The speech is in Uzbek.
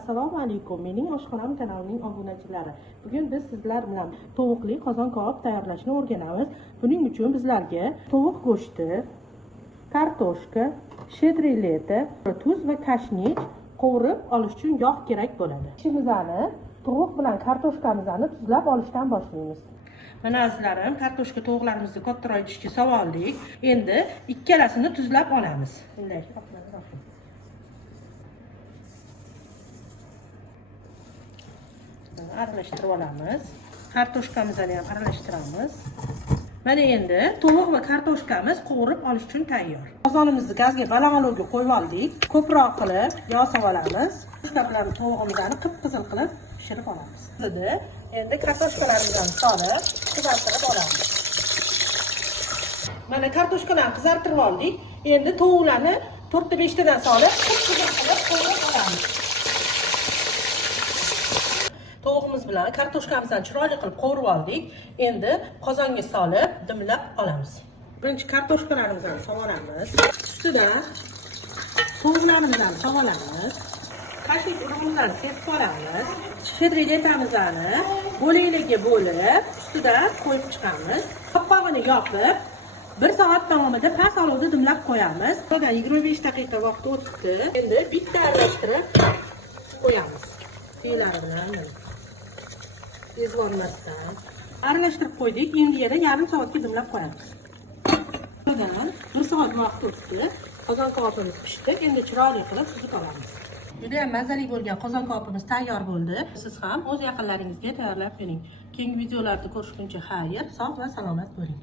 Assalomu alaykum. Mening oshxonam kanalining obunachilari. Bugun biz sizlar bilan tovuqli qozon kabob tayyorlashni o'rganamiz. Buning uchun bizlarga tovuq go'shti, kartoshka, shedrileti, tuz va kashnich qovurib olish uchun yog' kerak bo'ladi. Ishimizni tovuq bilan kartoshkamizni tuzlab olishdan boshlaymiz. Mana azizlarim, kartoshka tovuqlarimizni kattaroq idishga solib oldik. Endi ikkalasini tuzlab olamiz. Aralashtirib olamiz. Kartoshkamizni ham aralashtiramiz. Mana endi tovuq va kartoshkamiz qovurib olish uchun tayyor. Qozonimizni gazga baland olovga qo'yib oldik. Ko'proq qilib yog' solib olamiz. Kartoshka bilan tovuqimizni qip-qizil qilib pishirib olamiz. Endi kartoshkalarimizni solib qizartirib olamiz. Mana kartoshkalarni qizartirib oldik. Endi tovuqlarni 4-5 tadan solib qip-qizil qilib qovurib olamiz. Tovuqimiz bilan kartoshkamizni chiroyli qilib qovurib oldik. Endi qozonga solib dimlab olamiz. Birinchi kartoshkalarimizni solib olamiz. Ustidan tovuqlarimizni solib olamiz. Kashnich urug'imizni sepib olamiz. Shedriletamizni bo'laklarga bo'lib, ustidan qo'yib chiqamiz. Qopqog'ini yopib, 1 soat davomida past olovda dimlab qo'yamiz. Oradan 25 daqiqa vaqt o'tdi. Endi bitta aralashtirib qo'yamiz. Suylari bilan ezvormasdan aralashtirib qo'ydik. Endi yana yarim soatga dimlab qo'yamiz. Oradan 1 soat vaqt o'tdi. Qozon kabobimiz pishdi. Endi chiroyli qilib suzib olamiz. Juda ham mazali bo'lgan qozon kabobimiz tayyor bo'ldi. Siz ham o'z yaqinlaringizga tayyorlab bering. Keyingi videolarda ko'rishguncha xayr, sog' va salomat bo'ling.